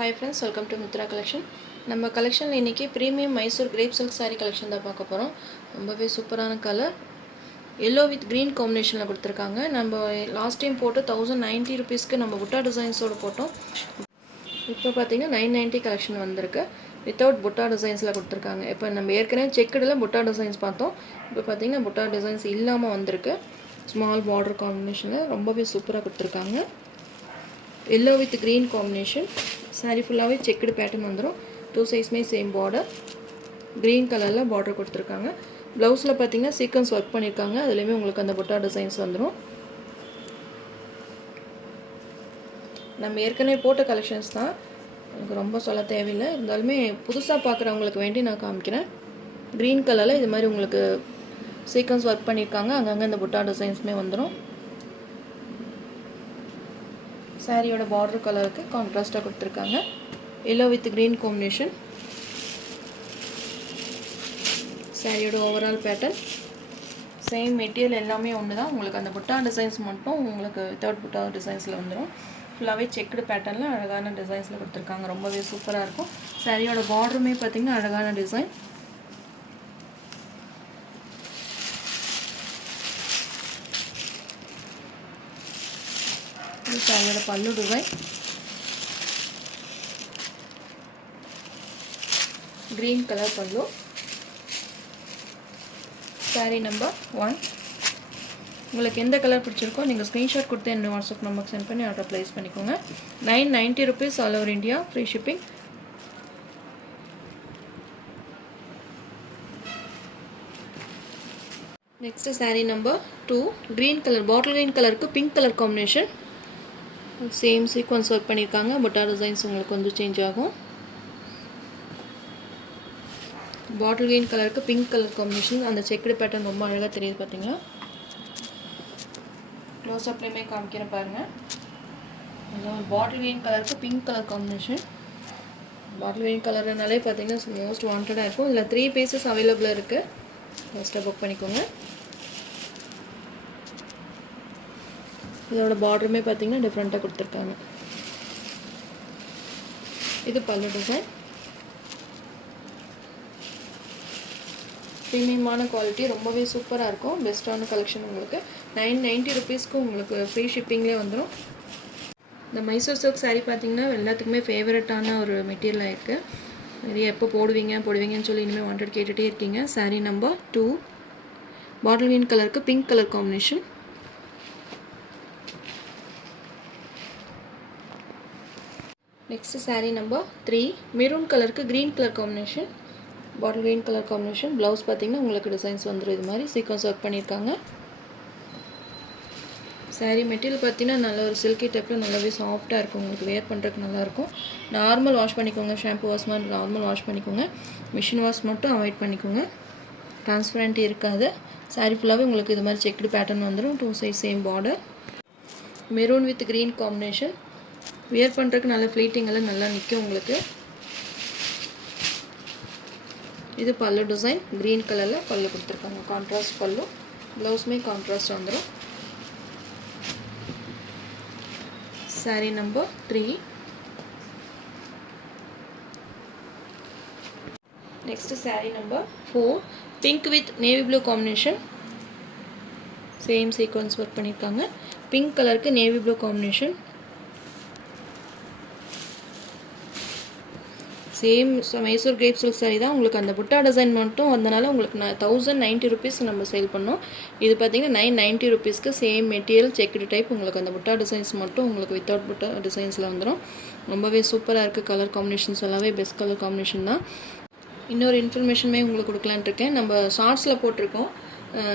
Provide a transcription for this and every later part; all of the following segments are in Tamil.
Hi friends, welcome to Mitra collection. நம்ம கலெக்ஷன் இன்னைக்கு premium Mysore grape silk saree collection தான் பார்க்க போறோம். ரொம்பவே சூப்பரான கலர் yellow with green காம்பினேஷன்ல கொடுத்திருக்காங்க. நம்ம லாஸ்ட் டைம் போட்டு 1090 ரூபீஸ்க்கு நம்ம புட்டா டிசைன்ஸோட போட்டோம். இப்போ பாத்தீங்கன்னா 990 கலெக்ஷன் வந்திருக்கு. வித்அவுட் புட்டா டிசைன்ஸ்ல கொடுத்திருக்காங்க. இப்போ நம்ம ஏற்கனவே செக்குடுல புட்டா டிசைன்ஸ் பார்த்தோம். இப்போ பாத்தீங்கன்னா புட்டா டிசைன்ஸ் இல்லாம வந்திருக்கு. ஸ்மால் border காம்பினேஷன்ல ரொம்பவே சூப்பரா கொடுத்திருக்காங்க. yellow with green combination saree full-ஆவே checked pattern வந்துரும் two size-மே same border green color-ல border கொடுத்திருக்காங்க blouse-ல பாத்தீங்கன்னா sequence work பண்ணிருக்காங்க அதுலயுமே உங்களுக்கு அந்த புட்டா டிசைன்ஸ் வந்துரும் நம்ம ஏற்கனவே போட்ட கலெக்ஷன்ஸ் தான் எனக்கு ரொம்ப சொல்ல தேவையில்லை இருந்தாலுமே புதுசா பார்க்கறவங்களுக்கு வேண்டி நான் காமிக்கிறேன் green color-ல இது மாதிரி உங்களுக்கு sequence work பண்ணிருக்காங்க அங்கங்க இந்த புட்டா டிசைன்ஸ்மே வந்துரும் saree ஓட border கலருக்கு கான்ட்ராஸ்டா கொடுத்திருக்காங்க yellow with green combination saree ஓட overall pattern same material எல்லாமே ஒண்ணுதான் உங்களுக்கு அந்த புட்டா டிசைன்ஸ் மட்டும் உங்களுக்கு வித்அவுட் புட்டா டிசைன்ஸ்ல வந்துரும் ஃபுல்லாவே செக்டு பேட்டர்ன்ல அழகான டிசைன்ஸ்ல கொடுத்திருக்காங்க ரொம்பவே சூப்பரா இருக்கும் saree ஓட borderமே பாத்தீங்கன்னா அழகான டிசைன் saree ஓட பல்லு design green color pallu saree number 1 உங்களுக்கு எந்த கலர் பிடிச்சிருக்கோ நீங்க ஸ்கிரீன்ஷாட் கொடுத்து என்ன வாட்ஸ்அப் நம்பருக்கு சென்ட் பண்ணி ஆர்டர் ப்ளேஸ் பண்ணிக்கோங்க 990 rupees all over India free shipping next saree number 2 green color bottle green color க்கு pink color combination same sequence work பண்ணிருக்காங்க புட்டா டிசைன்ஸ் உங்களுக்கு கொஞ்சம் சேஞ்ச் ஆகும் bottle green color க்கு pink color combination அந்த checked pattern ரொம்ப அழகா தெரியுது பாத்தீங்களா க்ளோஸ் அப்லயே காமிக்கிறேன் பாருங்க இந்த bottle green color க்கு pink color combination bottle green colorனாலே பாத்தீங்கன்னா most wanted-ஆ இருக்கும் இல்ல 3 pieces available இருக்கு ஃபர்ஸ்ட் புக் பண்ணிக்கோங்க இதோட borderமே பாத்தீங்கன்னா டிஃபரண்டா கொடுத்திருக்காங்க இது பல்லு டிசைன் பிரீமியமான குவாலிட்டி ரொம்பவே சூப்பரா இருக்கும் பெஸ்டான கலெக்ஷன் உங்களுக்கு 990 ரூபீஸ்க்கு உங்களுக்கு ஃப்ரீ ஷிப்பிங்லயே வந்துரும் இந்த மைசூர் சில்க் saree பாத்தீங்கன்னா எல்லாத்துக்குமே ஃபேவரட்டான ஒரு மெட்டீரியலா இருக்கு நிறைய எப்போ போடுவீங்கன்னு சொல்லி இனிமே வாண்டட் கேட்டுட்டே இருக்கீங்க saree number 2 bottle green கலருக்கு pink colour combination next saree number 3 maroon கலருக்கு green colour combination bottle green color combination blouse பாத்தீங்கன்னா உங்களுக்கு டிசைன்ஸ் வந்துரும் இது மாதிரி சீக்வென்ஸ் வர்க் பண்ணிருக்காங்க saree மெட்டீரியல் பாத்தீங்கன்னா நல்ல ஒரு silky டைப்ல நல்லாவே சாஃப்ட்டா இருக்கும் உங்களுக்கு wear பண்றதுக்கு நல்லா இருக்கும் நார்மல் வாஷ் பண்ணிக்கோங்க ஷாம்பு வாஷ் மாதிரி நார்மல் வாஷ் பண்ணிக்கோங்க மெஷின் வாஷ் மட்டும் அவாய்ட் பண்ணிக்கோங்க டிரான்ஸ்பரண்ட் இருக்காது saree ஃபுல்லாவே உங்களுக்கு இது மாதிரி செக்டு பேட்டர்ன் வந்துரும் two size same border maroon with green combination wear பண்றதுக்கு நல்ல ஃப்ளீட்டிங் எல்லாம் நல்லா நிக்கும் உங்களுக்கு இது பல்லு டிசைன் green கலர்ல பல்லு கொடுத்திருக்காங்க கான்ட்ராஸ்ட் பல்லு ப்ளவுஸ்மே கான்ட்ராஸ்ட் வந்துரும் saree number 3 next saree number 4 pink with navy blue combination same sequence work பண்ணிருக்காங்க pink கலருக்கு navy blue combination same Mysore grape silk saree தான் உங்களுக்கு அந்த புட்டா டிசைன் மட்டும் வந்தனால உங்களுக்கு 1090 rupees நம்ம சேல் பண்ணோம் இது பாத்தீங்கன்னா 990 rupeesக்கு சேம் மெட்டீரியல் செக்டு டைப் உங்களுக்கு அந்த புட்டா டிசைன்ஸ் மட்டும் உங்களுக்கு வித்அவுட் புட்டா டிசைன்ஸ்ல வந்துரும் ரொம்பவே சூப்பரா இருக்கு கலர் காம்பினேஷன்ஸ் எல்லாமே பெஸ்ட் கலர் காம்பினேஷன் தான் இன்னொரு இன்ஃபர்மேஷன்மே உங்களுக்கு கொடுக்கலாம்னு இருக்கேன் நம்ம ஷார்ட்ஸ்ல போட்டுருக்கோம்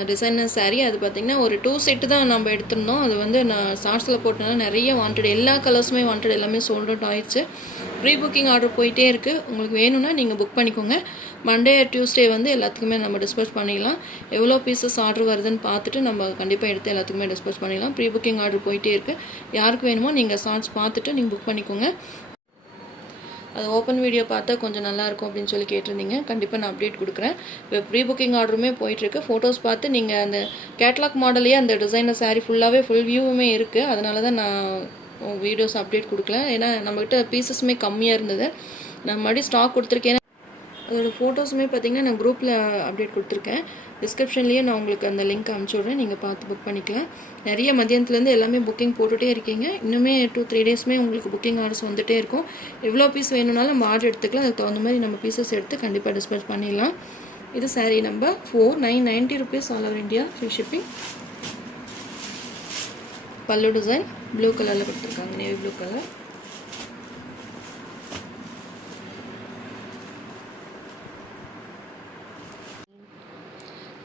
டிசைனர் saree அது பாத்தீங்கன்னா ஒரு 2 செட் தான் நம்ம எடுத்துறோம் அது வந்து நான் ஷார்ட்ஸ்ல போட்டனால நிறைய வாண்டட் எல்லா கலர்ஸ்மே வாண்டட் எல்லாமே சோல்ட் அவுட் ஆயிடுச்சு ப்ரீ புக்கிங் ஆர்டர் போயிட்டே இருக்கு உங்களுக்கு வேணும்னா நீங்க புக் பண்ணிக்கோங்க மண்டே டியூஸ்டே வந்து எல்லாத்துக்குமே நம்ம டிஸ்பேட்ச் பண்ணிடலாம் எவ்வளவு பீசஸ் ஆர்டர் வருதுன்னு பார்த்துட்டு நம்ம கண்டிப்பா எடுத்து எல்லாத்துக்குமே டிஸ்பேட்ச் பண்ணிடலாம் ப்ரீ புக்கிங் ஆர்டர் போயிட்டே இருக்கு யாருக்கு வேணுமோ நீங்க ஷார்ட்ஸ் பார்த்துட்டு நீங்க புக் பண்ணிக்கோங்க அது ஓபன் வீடியோ பார்த்தா கொஞ்சம் நல்லா இருக்கும் அப்படினு சொல்லி கேட்டிருந்தீங்க கண்டிப்பா நான் அப்டேட் கொடுக்கிறேன் இப்போ ப்ரீ புக்கிங் ஆர்டருமே போயிட்டு இருக்கு போட்டோஸ் பார்த்து நீங்க அந்த கேட்டலாக் மாடலையே அந்த டிசைனர் saree ஃபுல்லாவே ஃபுல் வியூவுமே இருக்கு அதனால தான் நான் வீடியோஸ் அப்டேட் கொடுக்கல. ஏன்னா நம்மக்கிட்ட பீசஸுமே கம்மியாக இருந்தது. நான் மறுபடியும் ஸ்டாக் கொடுத்துருக்கேன். அதோடய ஃபோட்டோஸுமே பார்த்திங்கன்னா நான் குரூப்பில் அப்டேட் கொடுத்துருக்கேன். டிஸ்கிரிப்ஷன்லேயே நான் உங்களுக்கு அந்த லிங்க் அனுப்பிச்சி விட்றேன். நீங்கள் பார்த்து புக் பண்ணிக்கலாம். நிறைய மதியானத்துலேருந்து எல்லாமே புக்கிங் போட்டுகிட்டே இருக்கீங்க. இன்னுமே 2-3 டேஸ்மே உங்களுக்கு புக்கிங் ஆர்டர்ஸ் வந்துகிட்டே இருக்கும். எவ்வளோ பீஸ் வேணும்னாலும் நம்ம ஆர்டர் எடுத்துக்கலாம். அதுக்கு தகுந்த மாதிரி நம்ம பீசஸ் எடுத்து கண்டிப்பாக டிஸ்பேச் பண்ணிடலாம். இது sari number 4, 990 rupees all over India, free shipping. பல்லு டிசைன் ப்ளூ கலரில் கொடுத்துருக்காங்க, navy blue colour.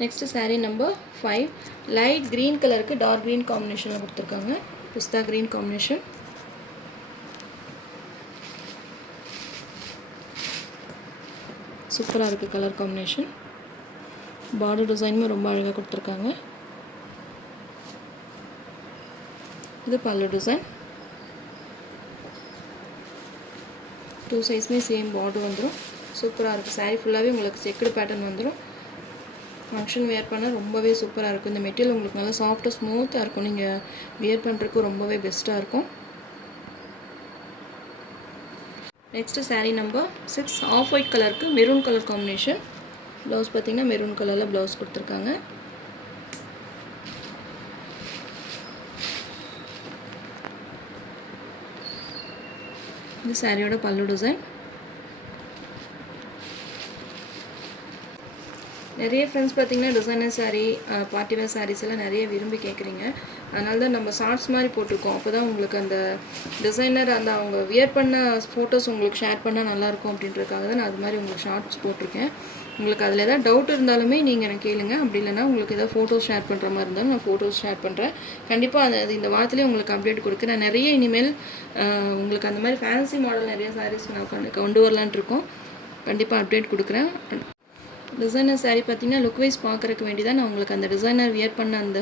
Next saree number 5, light green கலருக்கு டார்க் க்ரீன் காம்பினேஷனில் கொடுத்துருக்காங்க. பிஸ்தா க்ரீன் காம்பினேஷன். சூப்பராக இருக்குது கலர் காம்பினேஷன். பார்டர் டிசைனுமே ரொம்ப அழகாக கொடுத்துருக்காங்க. இது பல்லு டிசைன். 2 சைஸுமே சேம் பார்டர் வந்துடும். சூப்பராக இருக்குது. சாரீ ஃபுல்லாகவே உங்களுக்கு செக்குடு பேட்டர்ன் வந்துடும். ஃபங்க்ஷன் வேர் பண்ணால் ரொம்பவே சூப்பராக இருக்கும். இந்த மெட்டீரியல் உங்களுக்கு நல்லா சாஃப்டாக ஸ்மூத்தாக இருக்கும். நீங்கள் வேர் பண்ணுறதுக்கு ரொம்பவே பெஸ்ட்டாக இருக்கும். Next saree number 6, off white கலருக்கு மெரூன் கலர் காம்பினேஷன். ப்ளவுஸ் பார்த்திங்கன்னா மெரூன் கலரில் ப்ளவுஸ் கொடுத்துருக்காங்க. இது சாரியோட பல்லு டிசைன். நிறைய ஃப்ரெண்ட்ஸ் பார்த்திங்கன்னா designer saree, party wear sarees எல்லாம் நிறைய விரும்பி கேட்குறீங்க. அதனால தான் நம்ம ஷார்ட்ஸ் மாதிரி போட்டிருக்கோம். அப்போ தான் உங்களுக்கு அந்த டிசைனர் அந்த அவங்க வியர் பண்ண ஃபோட்டோஸ் உங்களுக்கு ஷேர் பண்ணால் நல்லாயிருக்கும் அப்படின்றதுக்காக தான் நான் அது மாதிரி உங்களுக்கு ஷார்ட்ஸ் போட்டிருக்கேன். உங்களுக்கு அதில் எதாவது டவுட் இருந்தாலுமே நீங்கள் எனக்கு கேளுங்க. அப்படி இல்லைனா உங்களுக்கு எதாவது ஃபோட்டோஸ் ஷேர் பண்ணுற மாதிரி இருந்தாலும் நான் ஃபோட்டோஸ் ஷேர் பண்ணுறேன். கண்டிப்பாக அது இந்த வாரத்துலேயே உங்களுக்கு அப்டேட் கொடுக்குறேன். நான் நிறைய இனிமேல் உங்களுக்கு அந்த மாதிரி ஃபேன்சி மாடல் நிறைய சாரீஸ் நான் கொண்டு வரலான்ட்டு இருக்கோம். கண்டிப்பாக அப்டேட் கொடுக்குறேன். டிசைனர் சாரீ பார்த்திங்கன்னா லுக் வைஸ் பார்க்குறக்கு வேண்டி தான் நான் உங்களுக்கு அந்த டிசைனர் வியர் பண்ண அந்த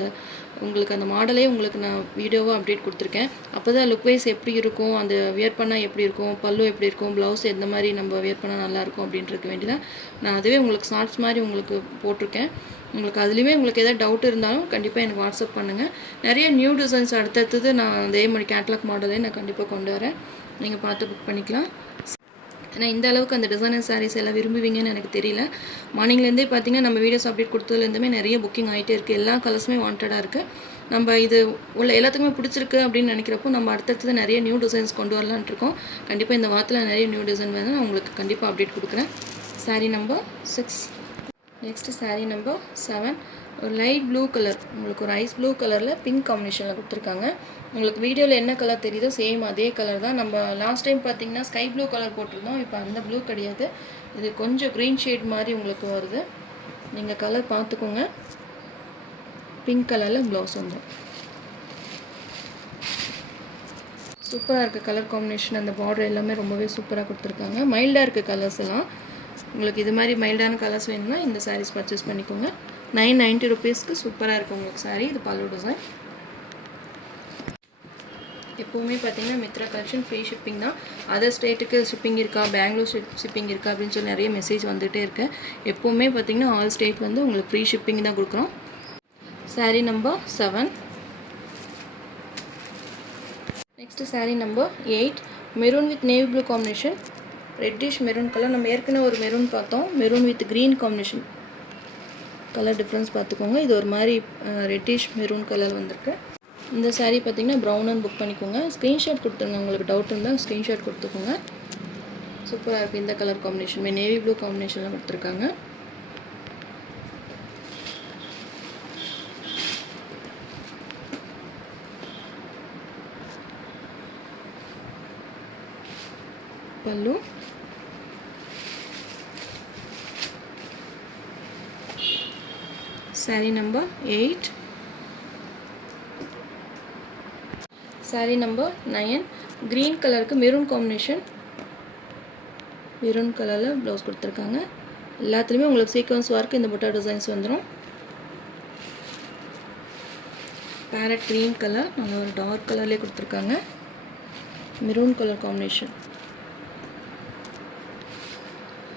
உங்களுக்கு அந்த மாடலே உங்களுக்கு நான் வீடியோவாக அப்டேட் கொடுத்துருக்கேன். அப்போ தான் லுக் வைஸ் எப்படி இருக்கும், அந்த வியர் பண்ணால் எப்படி இருக்கும், பல்லு எப்படி இருக்கும், ப்ளவுஸ் எந்த மாதிரி நம்ம வியர் பண்ணால் நல்லாயிருக்கும் அப்படின்றதுக்கு வேண்டி தான் நான் அதுவே உங்களுக்கு ஷார்ட்ஸ் மாதிரி உங்களுக்கு போட்டிருக்கேன். உங்களுக்கு அதுலேயுமே உங்களுக்கு எதாவது டவுட் இருந்தாலும் கண்டிப்பாக எனக்கு வாட்ஸ்அப் பண்ணுங்கள். நிறைய நியூ டிசைன்ஸ் அடுத்தடுத்தது நான் அதே மாதிரி கேட்லாக் மாடலே நான் கண்டிப்பாக கொண்டு வரேன். நீங்கள் பார்த்து புக் பண்ணிக்கலாம். ஏன்னா இந்த அளவுக்கு அந்த டிசைனர் சாரீஸ் எல்லாம் விரும்புவீங்கன்னு எனக்கு தெரியல. மார்னிங்லேருந்தே பார்த்திங்கன்னா நம்ம வீடியோஸ் அப்டேட் கொடுத்ததுலேருந்துமே நிறைய புக்கிங் ஆகிட்டே இருக்குது. எல்லா கலர்ஸுமே வாண்டடாக இருக்குது. நம்ம இது உள்ள எல்லாத்துக்குமே பிடிச்சிருக்கு அப்படின்னு நினைக்கிறப்போ நம்ம அடுத்தடுத்து நிறைய நியூ டிசைன்ஸ் கொண்டு வரலான்ட்டு இருக்கோம். கண்டிப்பாக இந்த வாரத்தில் நிறைய நியூ டிசைன் வேணும், நான் உங்களுக்கு கண்டிப்பாக அப்டேட் கொடுக்குறேன். Sari number 6. Next saree number 7, ஒரு லைட் ப்ளூ கலர், உங்களுக்கு ஒரு ஐஸ் ப்ளூ கலரில் பிங்க் காம்பினேஷனில் கொடுத்துருக்காங்க. உங்களுக்கு வீடியோவில் என்ன கலர் தெரியுதோ சேம் அதே கலர் தான். நம்ம லாஸ்ட் டைம் பார்த்திங்கன்னா ஸ்கை ப்ளூ கலர் போட்டிருந்தோம். இப்போ அந்த ப்ளூ கிடையாது, இது கொஞ்சம் க்ரீன் ஷேட் மாதிரி உங்களுக்கு வருது. நீங்கள் கலர் பார்த்துக்கோங்க. பிங்க் கலரில் ப்ளவுஸ் வந்துடும். சூப்பராக இருக்குது கலர் காம்பினேஷன். அந்த பார்டர் எல்லாமே ரொம்பவே சூப்பராக கொடுத்துருக்காங்க. மைல்டாக இருக்குது கலர்ஸ் எல்லாம். உங்களுக்கு இது மாதிரி மைல்டான கலர்ஸ் வேணும்னா இந்த சாரீஸ் பர்ச்சேஸ் பண்ணிக்கோங்க. 990 rupeesக்கு சூப்பராக இருக்கும் உங்களுக்கு சாரீ. இது பல்லு டிசைன். எப்போவுமே பார்த்திங்கன்னா மித்ரா கலெக்ஷன் ஃப்ரீ ஷிப்பிங் தான். அதர் ஸ்டேட்டுக்கு ஷிப்பிங் இருக்கா, பெங்களூர் ஷிப்பிங் இருக்கா அப்படின்னு சொல்லி நிறைய மெசேஜ் வந்துகிட்டே இருக்குது. எப்போவுமே பார்த்திங்கன்னா ஆல் ஸ்டேட் வந்து உங்களுக்கு ஃப்ரீ ஷிப்பிங் தான் கொடுக்குறோம். Sari number 7. Next saree number 8, maroon with navy blue combination. Reddish maroon colour. நம்ம ஏற்கனவே ஒரு மெரூன் பார்த்தோம், maroon with green combination. Colour difference பார்த்துக்கோங்க. இது ஒரு மாதிரி ரெட்டிஷ் மெரூன் கலர் வந்திருக்கு. இந்த சாரீ பார்த்திங்கன்னா ப்ரௌன் புக் பண்ணிக்கோங்க. ஸ்க்ரீன்ஷாட் கொடுத்துருங்க, உங்களுக்கு டவுட் இருந்தால் ஸ்க்ரீன்ஷாட் கொடுத்துக்கோங்க. சூப்பராக இருக்குது இந்த கலர் காம்பினேஷன். நேவி ப்ளூ காம்பினேஷனில் கொடுத்துருக்காங்க. பல்லு. Sari number 8. Sari number 9, green கலருக்கு மெரூன் காம்பினேஷன். மெரூன் கலரில் ப்ளவுஸ் கொடுத்துருக்காங்க. எல்லாத்துலேயுமே உங்களுக்கு சீக்வன்ஸ் ஒர்க் இந்த புட்டா டிசைன்ஸ் வந்துடும். பேரட் க்ரீன் கலர், நல்ல ஒரு டார்க் கலர்லேயே கொடுத்துருக்காங்க. Maroon colour combination.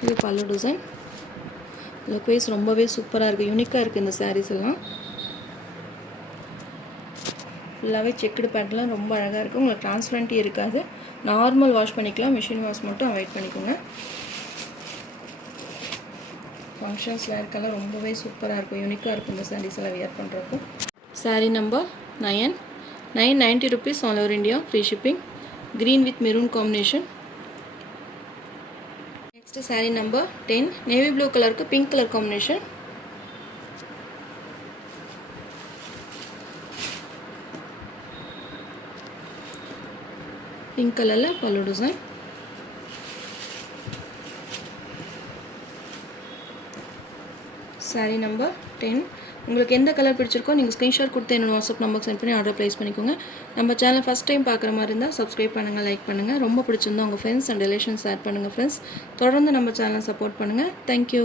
இது பல்லு டிசைன். லுக் வைஸ் ரொம்பவே சூப்பராக இருக்குது, யூனிக்காக இருக்குது இந்த சாரீஸ் எல்லாம். ஃபுல்லாகவே செக்குடு பேட்டர்லாம் ரொம்ப அழகாக இருக்குது. உங்களுக்கு டிரான்ஸ்பரண்ட்டே இருக்காது. நார்மல் வாஷ் பண்ணிக்கலாம், மிஷின் வாஷ் மட்டும் அவாய்ட் பண்ணிக்கோங்க. ஃபங்க்ஷன்ஸ் வேர்க்கெல்லாம் ரொம்பவே சூப்பராக இருக்கும், யூனிக்காக இருக்கும் இந்த சாரீஸ் எல்லாம் வியர் பண்ணுறப்போ. Sari number 9, 990 rupees all over India, free shipping. Green with maroon combination. Next saree number 10, navy blue color ku pink color combination. Pink color la pallu design. Saree number 10. உங்களுக்கு எந்த கலர் பிடிச்சிருக்கோ நீங்கள் ஸ்க்ரீன்ஷாட் கொடுத்து என்னோட வாட்ஸ்அப் நம்பருக்கு சென்ட் பண்ணி ஆர்டர் ப்ளேஸ் பண்ணிக்கோங்க. நம்ம சேனல் ஃபஸ்ட் டைம் பார்க்குற மாதிரி இருந்தால் சப்ஸ்கிரைப் பண்ணுங்கள், லைக் பண்ணுங்கள். ரொம்ப பிடிச்சிருந்தா உங்கள் ஃப்ரெண்ட்ஸ் அண்ட் ரிலேஷன்ஸ் ஆட் பண்ணுங்கள் ஃப்ரெண்ட்ஸ். தொடர்ந்து நம்ம சேனலை சப்போர்ட் பண்ணுங்கள். தேங்க்யூ.